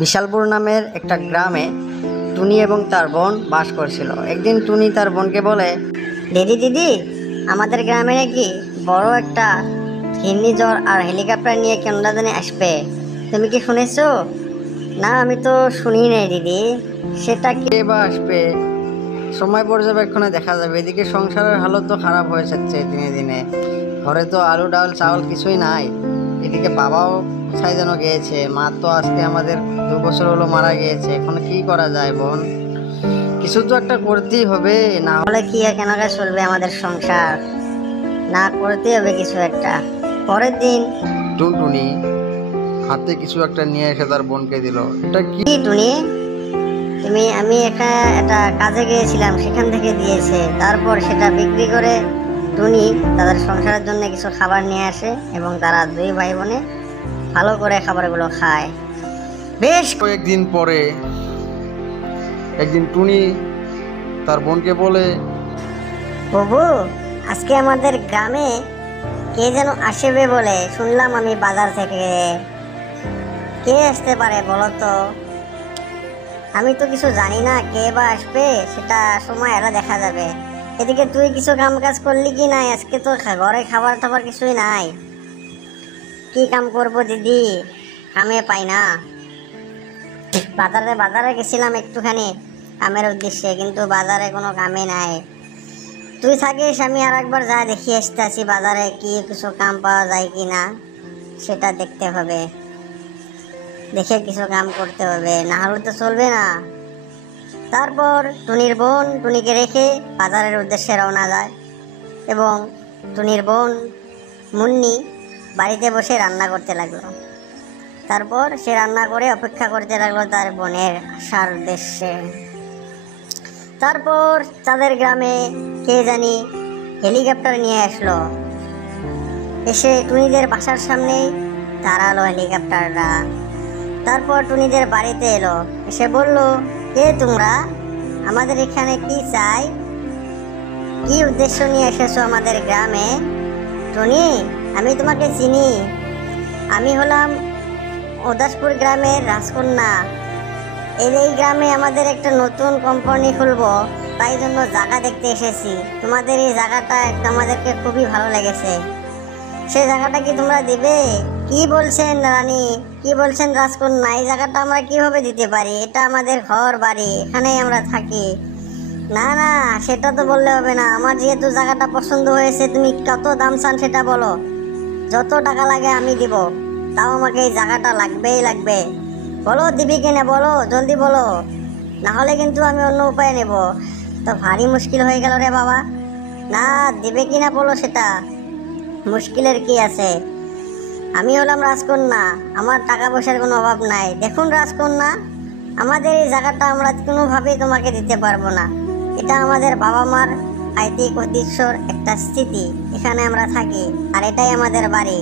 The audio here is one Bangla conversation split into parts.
বিশালপুর নামের একটা গ্রামে টুনি এবং তার বোন বাস করছিল। একদিন টুনি তার বোনকে বলে, দিদি দিদি, আমাদের গ্রামে নাকি বড় একটা ঘূর্ণিঝড় আর হেলিকপ্টার নিয়ে কেননা জানি আসবে, তুমি কি শুনেছো? না, আমি তো শুনি নাই দিদি। সেটা কে বা আসবে, সময় পর্যবেক্ষণে দেখা যাবে। এদিকে সংসারের হালত তো খারাপ হয়ে যাচ্ছে দিনে দিনে, ঘরে তো আলু ডাল চাউল কিছুই নাই। এদিকে বাবাও কোথায় যেন গিয়েছে, মা তো আজকে আমাদের 2 বছর হলো মারা গিয়েছে। এখন কি করা যায় বোন? কিছু তো একটা করতেই হবে, না হলে কি কেন চলবে আমাদের সংসার? না করতেই হবে কিছু একটা। পরের দিন টুনটুনি হাতে কিছু একটা নিয়ে এসে তার বোনকে দিল। এটা কি? টুনি, আমি একটা কাজে গিয়েছিলাম, সেখান থেকে দিয়েছে। তারপর সেটা বিক্রি করে টুনি তাদের সংসারের জন্য কিছু খাবার নিয়ে আসে এবং তারা 2 ভাই বোনে ভালো করে খাবারগুলো খায়। বেশ কয়েকদিন পরে একদিন টুনি তার বোনকে বলে, বাবু, আজকে আমাদের গ্রামে কে যেন আসবে বলে শুনলাম আমি বাজার থেকে। কে আসতে পারে বলো তো? আমি তো কিছু জানি না, কে বা আসবে সেটা সময় এরা দেখা যাবে। এদিকে তুই কিছু কাম কাজ করলি কি নাই? আজকে তো ঘরে খাবার টাবার কিছুই নাই। কি কাম করব দিদি, কামে পাই না। বাজারে গেছিলাম একটুখানি কামের উদ্দেশ্যে, কিন্তু বাজারে কোনো কামে নাই। তুই থাকিস, আমি আর একবার যা দেখি আসতেছি বাজারে কি কিছু কাম পাওয়া যায় কি না, সেটা দেখতে হবে। দেখে কিছু কাম করতে হবে, না হলে তো চলবে না। তারপর টুনির বোন টুনিকে রেখে বাজারের উদ্দেশ্যে রওনা যায় এবং টুনির বোন মুন্নি বাড়িতে বসে রান্না করতে লাগলো। তারপর সে রান্না করে অপেক্ষা করতে লাগলো তার বোনের আসার উদ্দেশ্যে। তারপর তাদের গ্রামে কে জানি হেলিকপ্টার নিয়ে আসলো, এসে টুনিদের বাসার সামনেই দাঁড়ালো হেলিকপ্টাররা। তারপর টুনিদের বাড়িতে এলো, এসে বলল, কে তোমরা? আমাদের এখানে কি চাই? কি উদ্দেশ্য নিয়ে এসেছো আমাদের গ্রামে? টুনি, আমি তোমাকে চিনি। আমি হলাম উদাসপুর গ্রামের রাজকন্যা। এই গ্রামে আমাদের একটা নতুন কোম্পানি খুলবো, তাই জন্য জায়গা দেখতে এসেছি। তোমাদের এই জায়গাটা আমাদেরকে খুবই ভালো লেগেছে। সেই জায়গাটা কি তোমরা দিবে? কি বলছেন রানী, কি বলছেন রাজকন্যা? এই জায়গাটা আমরা কিভাবে দিতে পারি? এটা আমাদের ঘর বাড়ি, এখানেই আমরা থাকি। না না, সেটা তো বললে হবে না। আমার যেহেতু জায়গাটা পছন্দ হয়েছে, তুমি কত দাম চান সেটা বলো। যত টাকা লাগে আমি দিব, তাও আমাকে এই জায়গাটা লাগবেই লাগবে। বলো দিবি কিনা, বলো, জলদি বলো, না হলে কিন্তু আমি অন্য উপায় নেব। তো ভারী মুশকিল হয়ে গেল রে বাবা। না, দিবে কিনা বলো, সেটা মুশকিলের কি আছে? আমি হলাম রাজকন্যা, আমার টাকা পয়সার কোনো অভাব নাই। দেখুন রাজকন্যা, আমাদের এই জায়গাটা আমরা কোনোভাবেই তোমাকে দিতে পারবো না। এটা আমাদের বাবা মার আইতিক ঐতিহ্যর একটা স্মৃতি, এখানে আমরা থাকি, আর এটাই আমাদের বাড়ি।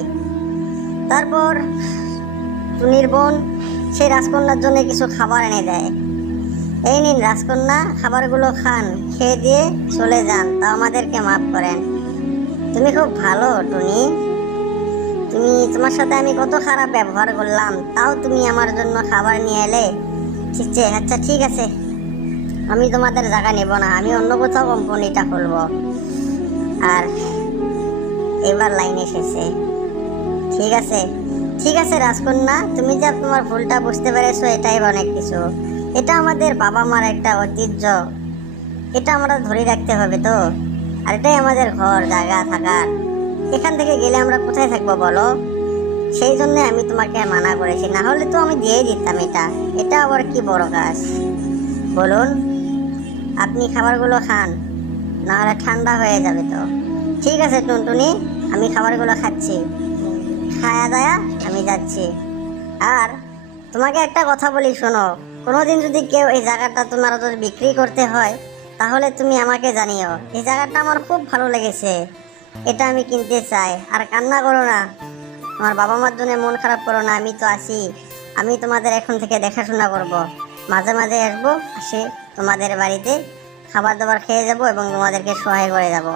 তারপর টুনির বোন সেই রাজকন্যার জন্য কিছু খাবার এনে দেয়। এই নিন রাজকন্যা, খাবারগুলো খান, খেয়ে দিয়ে চলে যান, তা আমাদেরকে মাফ করেন। তুমি খুব ভালো টুনি, তোমার সাথে আমি কত খারাপ ব্যবহার করলাম, তাও তুমি আমার জন্য খাবার নিয়ে এলে। ঠিক আছে, আচ্ছা ঠিক আছে, আমি তোমাদের জায়গা নেব না, আমি অন্য কোথাও কোম্পানিটা খুলবো। আর এবার লাইন এসেছে। ঠিক আছে ঠিক আছে রাজকন্যা, তুমি যা তোমার ভুলটা বুঝতে পেরেছো, এটাই অনেক কিছু। এটা আমাদের বাবা মার একটা ঐতিহ্য, এটা আমরা ধরে রাখতে হবে তো। আর এটাই আমাদের ঘর, জায়গা থাকার। এখান থেকে গেলে আমরা কোথায় থাকবো বলো? সেই জন্য আমি তোমাকে মানা করেছি, না হলে তো আমি দিয়ে দিতাম। এটা আবার কি বড় কাজ বলুন? আপনি খাবারগুলো খান, না হলে ঠান্ডা হয়ে যাবে তো। ঠিক আছে টুনটুনি, আমি খাবারগুলো খাচ্ছি, খায়া দায়া আমি যাচ্ছি। আর তোমাকে একটা কথা বলি, শোনো, কোনোদিন যদি কেউ এই জায়গাটা তোমার যদি বিক্রি করতে হয়, তাহলে তুমি আমাকে জানিও। এই জায়গাটা আমার খুব ভালো লেগেছে, এটা আমি কিনতে চাই। আর কান্না করো না, আমার বাবা মার জন্য মন খারাপ করো না, আমি তো আছি। আমি তোমাদের এখন থেকে দেখাশোনা করব, মাঝে মাঝে আসবো, আসে তোমাদের বাড়িতে খাবার দাবার খেয়ে যাব এবং তোমাদেরকে সহায় করে যাব।